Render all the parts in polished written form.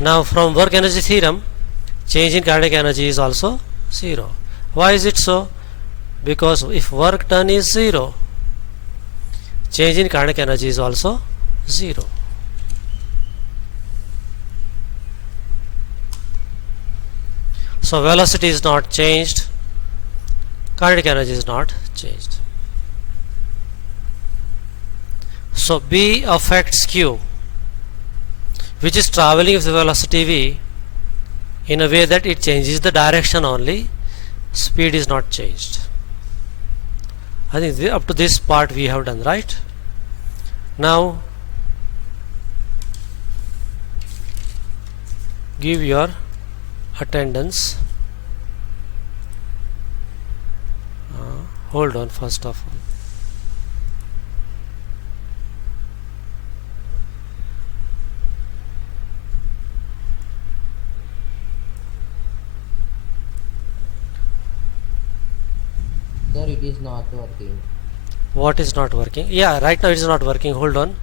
Now from work energy theorem, change in kinetic energy is also 0. Why is it so? Because if work done is 0, change in kinetic energy is also 0. So velocity is not changed, kinetic energy is not changed. So B affects Q, which is traveling with the velocity v, in a way that it changes the direction only, speed is not changed. I think up to this part we have done, right? Now give your attendance. Hold on, first of all. Sir, it is not working. What is not working? Yeah, right now it is not working. Hold on.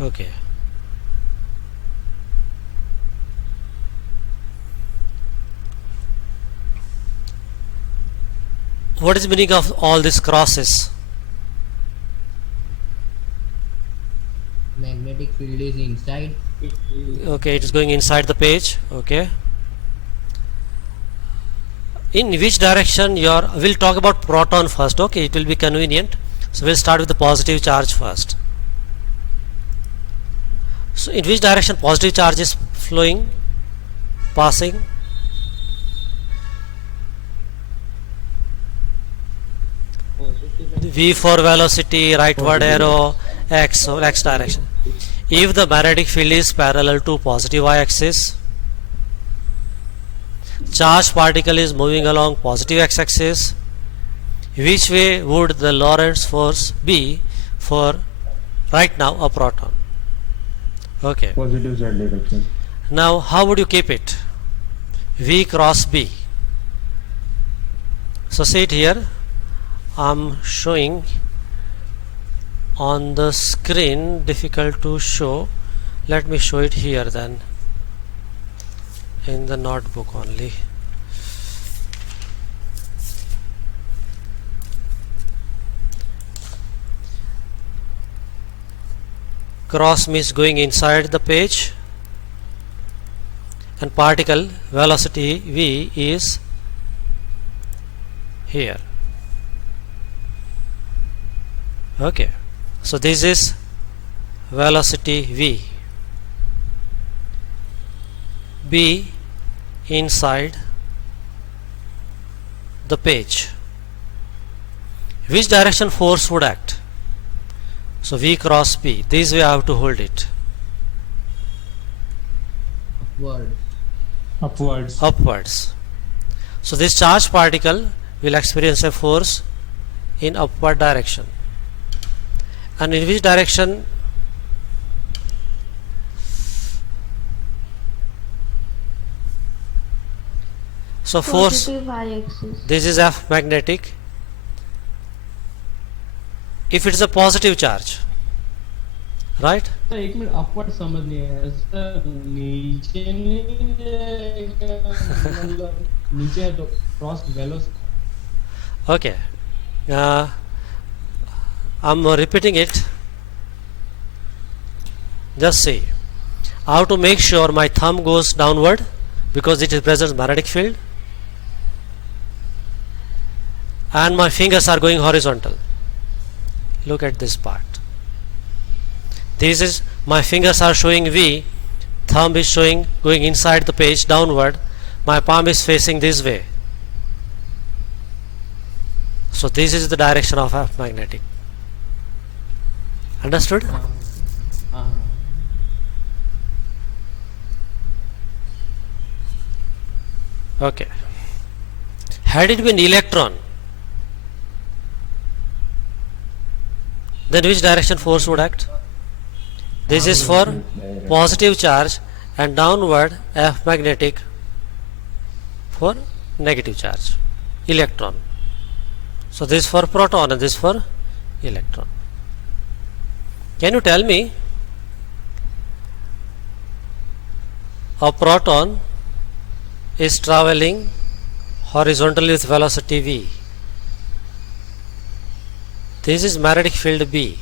Okay. What is the meaning of all these crosses? Magnetic field is inside. Okay, it is going inside the page. Okay. In which direction your, we'll talk about proton first. Okay, it will be convenient. So we'll start with the positive charge first. So in which direction positive charge is flowing, passing? V for velocity, rightward arrow, x, so x direction. If the magnetic field is parallel to positive y-axis, charged particle is moving along positive x-axis, which way would the Lorentz force be for right now a proton? Okay. Positive z direction. Now how would you keep it? V cross B. So see it here. I'm showing on the screen, difficult to show. Let me show it here then, in the notebook only. Cross means going inside the page, and particle velocity v is here. Okay, so this is velocity v. B inside the page. Which direction force would act? So V cross B. This way I have to hold it. Upward. Upwards. Upwards. So this charged particle will experience a force in upward direction. And in which direction? So force, Positive y-axis. this is F magnetic. If it is a positive charge, right? Sir एक minute upward समझ नहीं है sir नीचे नहीं जाएगा मतलब नीचे तो cross velocity Okay. I'm repeating it. just see. I have to make sure my thumb goes downward because it represents magnetic field, and my fingers are going horizontal. Look at this part. This is my fingers are showing V, thumb is showing going inside the page downward, my palm is facing this way. So this is the direction of a magnetic. Understood? Okay. Had it been electron, then which direction force would act? This is for positive charge, and downward F magnetic for negative charge, electron. So this for proton and this for electron. Can you tell me, a proton is traveling horizontally with velocity v. This is magnetic field B.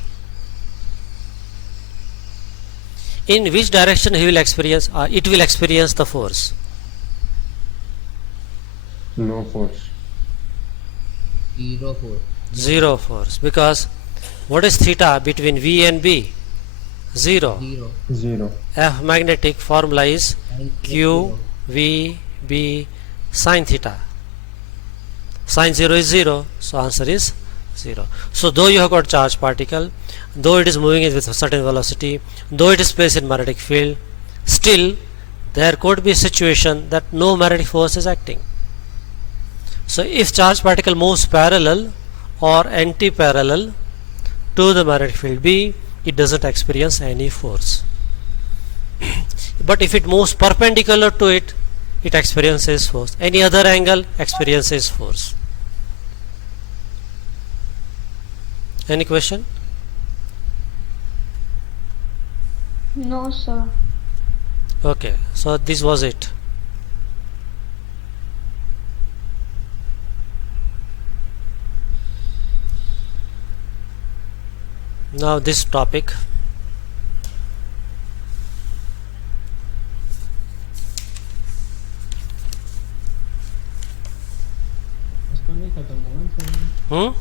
In which direction he will experience? It will experience the force. No force. 0 force. Zero force. Because what is theta between V and B? 0. 0. 0. F magnetic formula is And Q V B sin theta. Sin 0 is 0, so answer is 0. So though you have got charged particle, though it is moving with a certain velocity, though it is placed in magnetic field, still there could be a situation that no magnetic force is acting. So if charged particle moves parallel or anti-parallel to the magnetic field B, it doesn't experience any force. But if it moves perpendicular to it, it experiences force. Any other angle experiences force. Any question? No, sir. Okay, so this was it. Now this topic, इसको नहीं खत्म होगा sir.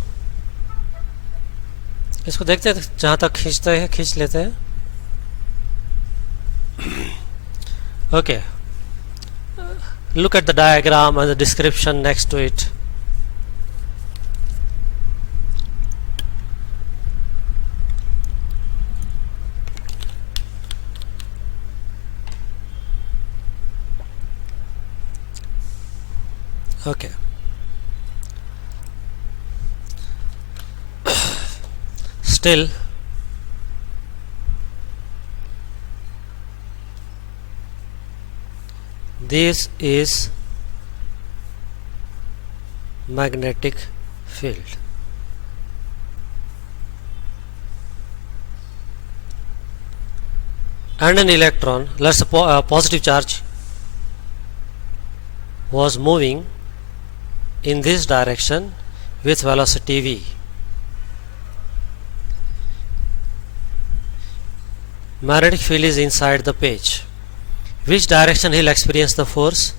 इसको देखते हैं जहाँ तक खींचते हैं खींच लेते हैं. Okay, look at the diagram and the description next to it. Okay. Still this is magnetic field. And an electron, let's suppose a positive charge was moving in this direction with velocity v. Magnetic field is inside the page. Which direction he will experience the force?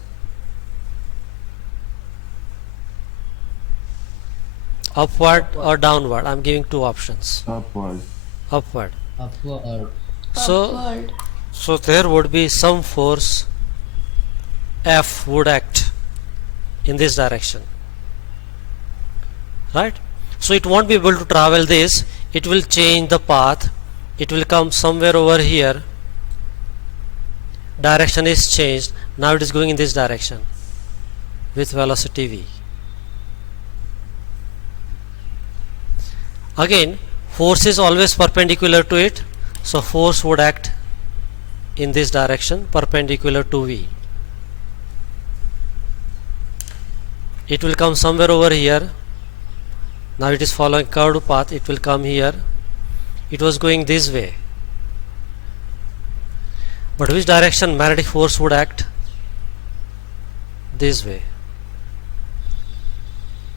Upward or downward? I am giving two options. Upward. Upward. Upward. Upward. So there would be some force F would act in this direction, right? So it won't be able to travel this, it will change the path, it will come somewhere over here, direction is changed, now it is going in this direction with velocity v. Again, force is always perpendicular to it, so force would act in this direction perpendicular to v. It will come somewhere over here. Now it is following curved path, it will come here. It was going this way. But which direction magnetic force would act? This way.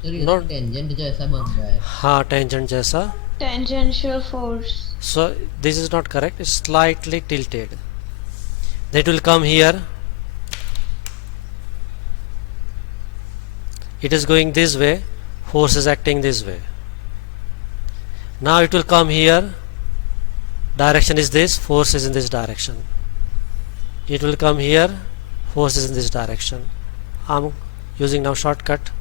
Sir ये Not- tangent जैसा बन रहा है. हाँ, tangent जैसा Tangential force. So this is not correct, it's slightly tilted. That will come here. It is going this way, force is acting this way. Now it will come here, direction is this, force is in this direction. It will come here, force is in this direction. I am using now shortcut.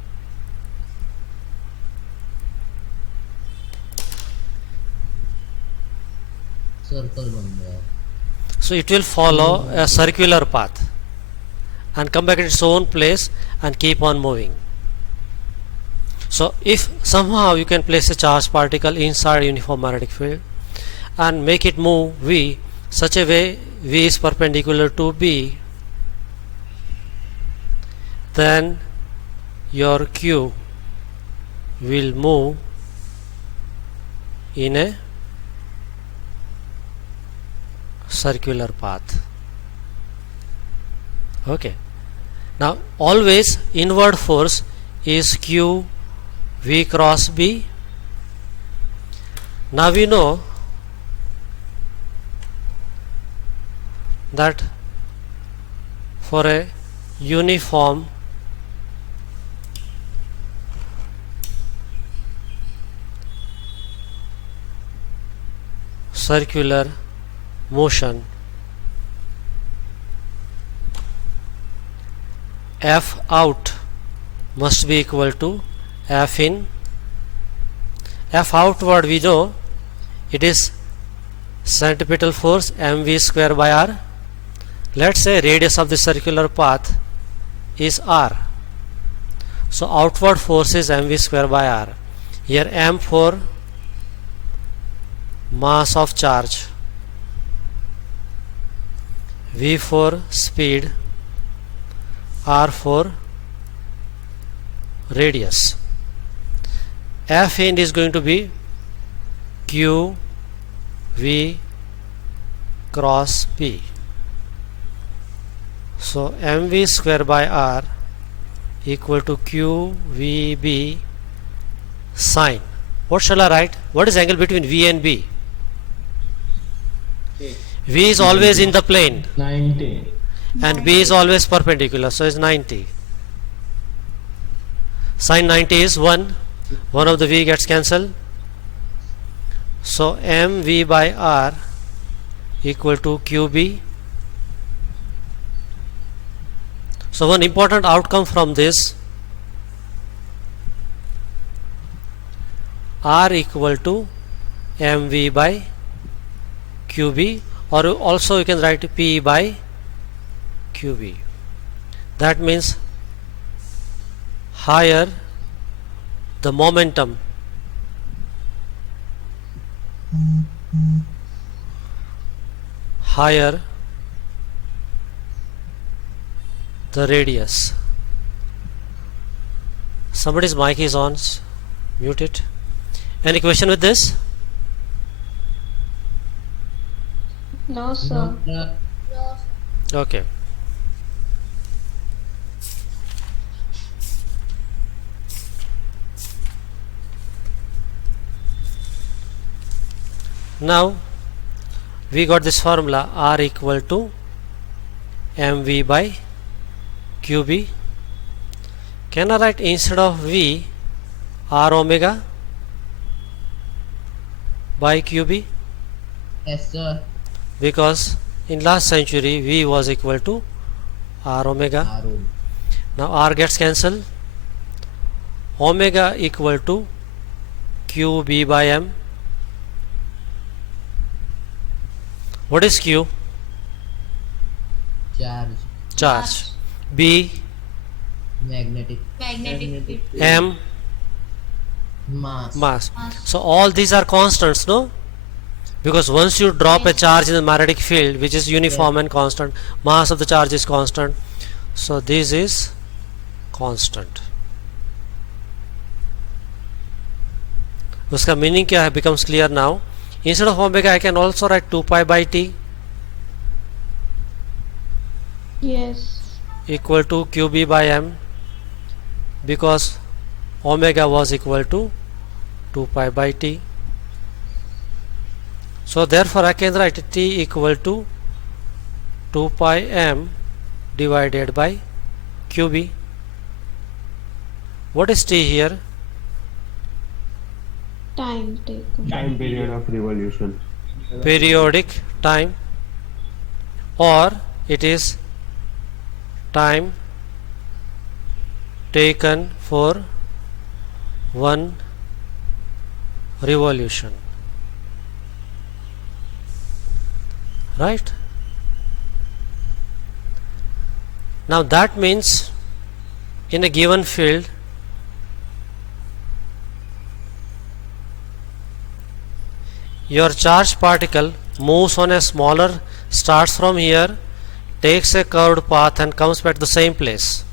Circle बन गया. So it will follow a circular path and come back at its own place and keep on moving. So if somehow you can place a charged particle inside uniform magnetic field and make it move V such a way V is perpendicular to B, then your Q will move in a circular path. Okay, now always inward force is Q V cross B. Now we know that for a uniform circular motion, F out must be equal to F in. F outward we know it is centripetal force mv square by r. Let's say radius of the circular path is r, so outward force is mv square by r. Here m for mass of charge, v for speed, r for radius. F end is going to be Q V cross B. So mv square by r equal to Q V B sine. What shall I write? What is angle between V and B? V is always in the plane 90. and B is always perpendicular, so it's 90. Sine 90 is 1. One of the V gets cancelled. So mv by r equal to QB. So one important outcome from this, r equal to mv by QB, or also you can write P by QB. That means higher the momentum, higher the radius. Somebody's mic is on, mute it. Any question with this? No, sir. Okay. Now we got this formula, R equal to mv by qb. Can I write instead of v r omega by qb? Yes, sir. Because in last century v was equal to r omega. Arrow. Now r gets cancelled. Omega equal to qb by m. What is q? Charge. Charge. B, Magnetic. m, Mass. mass. So all these are constants, no? Because once you drop a charge in the magnetic field which is uniform and constant, mass of the charge is constant, so this is constant. उसका meaning क्या है becomes clear now. Instead of omega I can also write 2 pi by t Yes. equal to qb by m, because omega was equal to 2 pi by t. So therefore I can write t equal to 2 pi m divided by qb. What is t here? Time taken. Time period of revolution. Periodic time, or it is time taken for one revolution, right? Now that means in a given field your charged particle moves on a smaller, starts from here, takes a curved path and comes back to the same place,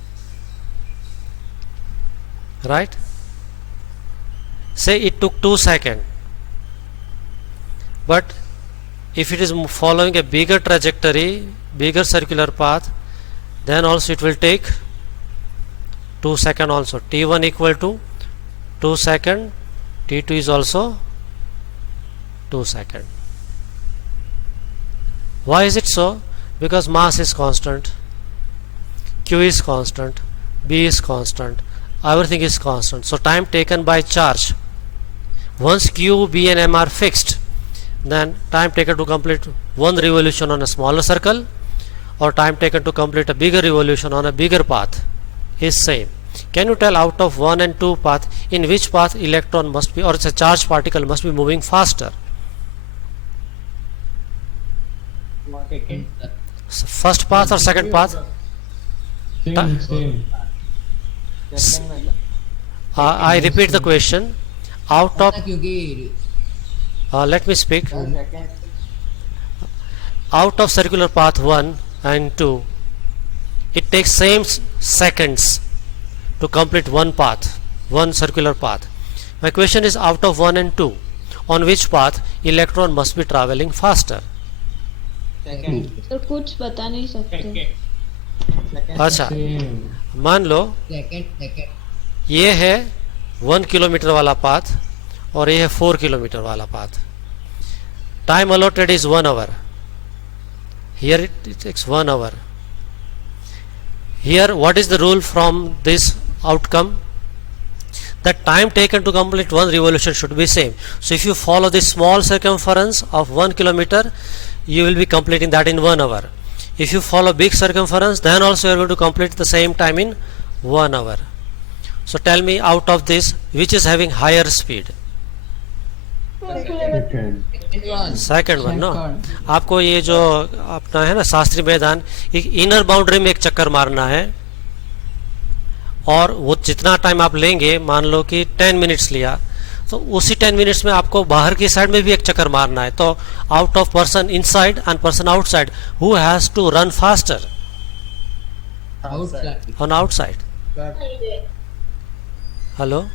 right? Say it took 2 seconds, but if it is following a bigger trajectory, bigger circular path, then also it will take 2 seconds also. T1 equal to 2 seconds, T2 is also 2 seconds. Why is it so? Because mass is constant, Q is constant, B is constant, everything is constant. So time taken by charge, once Q, B and M are fixed, then time taken to complete one revolution on a smaller circle or time taken to complete a bigger revolution on a bigger path is same. Can you tell out of 1 and 2 path, in which path electron must be, or it's a charged particle must be moving faster? First path or second path? Same. I repeat the question. Out of क्योंकि let me speak. Out of circular path 1 and 2, it takes same seconds to complete one path, one circular path. My question is, out of 1 and 2, on which path electron must be traveling faster? Sir कुछ बता नहीं सकते. अच्छा, Same. मान लो second ये है 1 kilometre वाला path और ये है 4 किलोमीटर वाला path. Time allotted is 1 hour. Here it takes 1 hour. Here what is the rule from this outcome? That time taken to complete one revolution should be same. So if you follow this small circumference of 1 kilometer, you will be completing that in 1 hour. If you follow big circumference, then also you are going to complete the same time in 1 hour. So tell me, out of this, which is having higher speed? Second. Second one. No, आपको ये जो अपना है ना शास्त्रीय मैदान, एक inner boundary में एक चक्कर मारना है और वो जितना टाइम आप लेंगे, मान लो कि 10 मिनट्स लिया, तो उसी 10 मिनट्स में आपको बाहर की साइड में भी एक चक्कर मारना है. तो out of person inside and person outside, who has to run faster? Outside. On outside. Hello,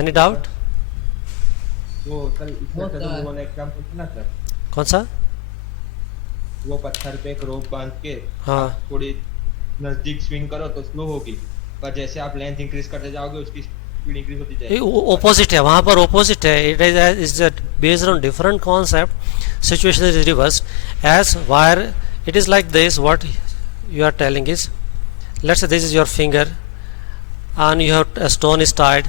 any doubt? वो कल इसका तो वो वाला एग्जांपल था ना सर, कौन सा? वो पत्थर पे एक रोप बांध के हाँ. थोड़ी नजदीक स्विंग करो तो स्लो होगी, पर जैसे आप लेंथ इंक्रीज करते जाओगे उसकी स्पीड इंक्रीज होती जाएगी. ओपोजिट है, वहां पर ओपोजिट है. It is based on different concept. Situation is reverse. As wire it is like this. What you are telling is, let's say this is your finger and you have a stone is tied.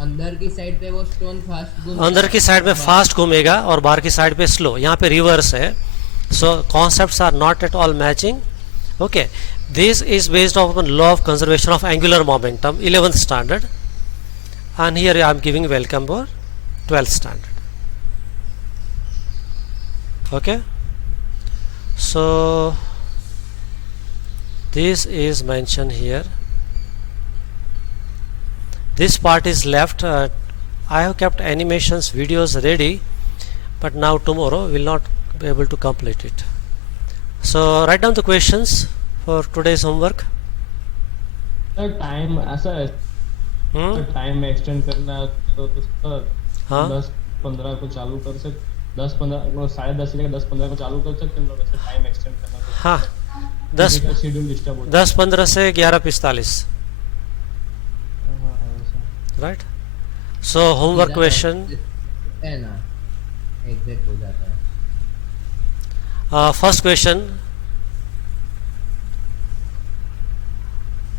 अंदर की side पे वो stone fast घूमता अंदर की side में fast घूमेगा और बाहर की साइड पे स्लो. यहाँ पे रिवर्स है. So concepts are not at all matching. Okay, this is based on law of conservation of angular momentum, 11th standard, and here I am giving welcome for 12th standard. Okay, so this is mentioned here. This part is left. I have kept animations, videos ready, but now tomorrow will not be able to complete it. So write down the questions for today's homework. Sir time ऐसा है, time extend करना है तो sir हाँ. 10-15 को चालू कर सकते, 10-15 साढ़े 10 से लेकर 10-15 को चालू कर सकते हैं लोग. वैसे टाइम एक्सटेंड करना तो हाँ, 10 शेड्यूल डिस्टर्ब होता 10:15 से 11:45. है. हाँ, ऐसा. राइट. So homework question. है ना, एग्जैक्ट हो जाता है. First question.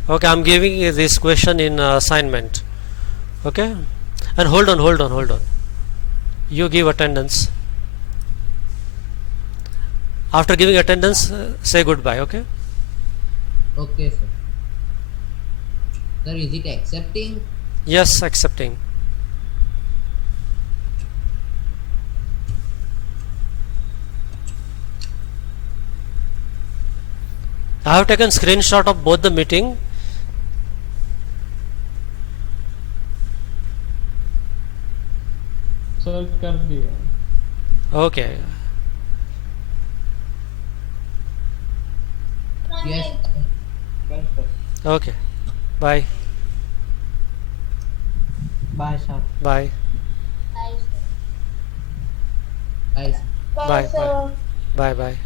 Okay, I'm giving you this question in assignment. Okay, and hold on. You give attendance. After giving attendance, say goodbye. Okay. Okay, sir. Sir, is it accepting? Yes, accepting. I have taken screenshot of both the meeting. Sir कर दिया. Okay. Yes. Okay. Bye. Bye, sir. Bye. Bye, sir. Bye. Bye. Bye. Bye.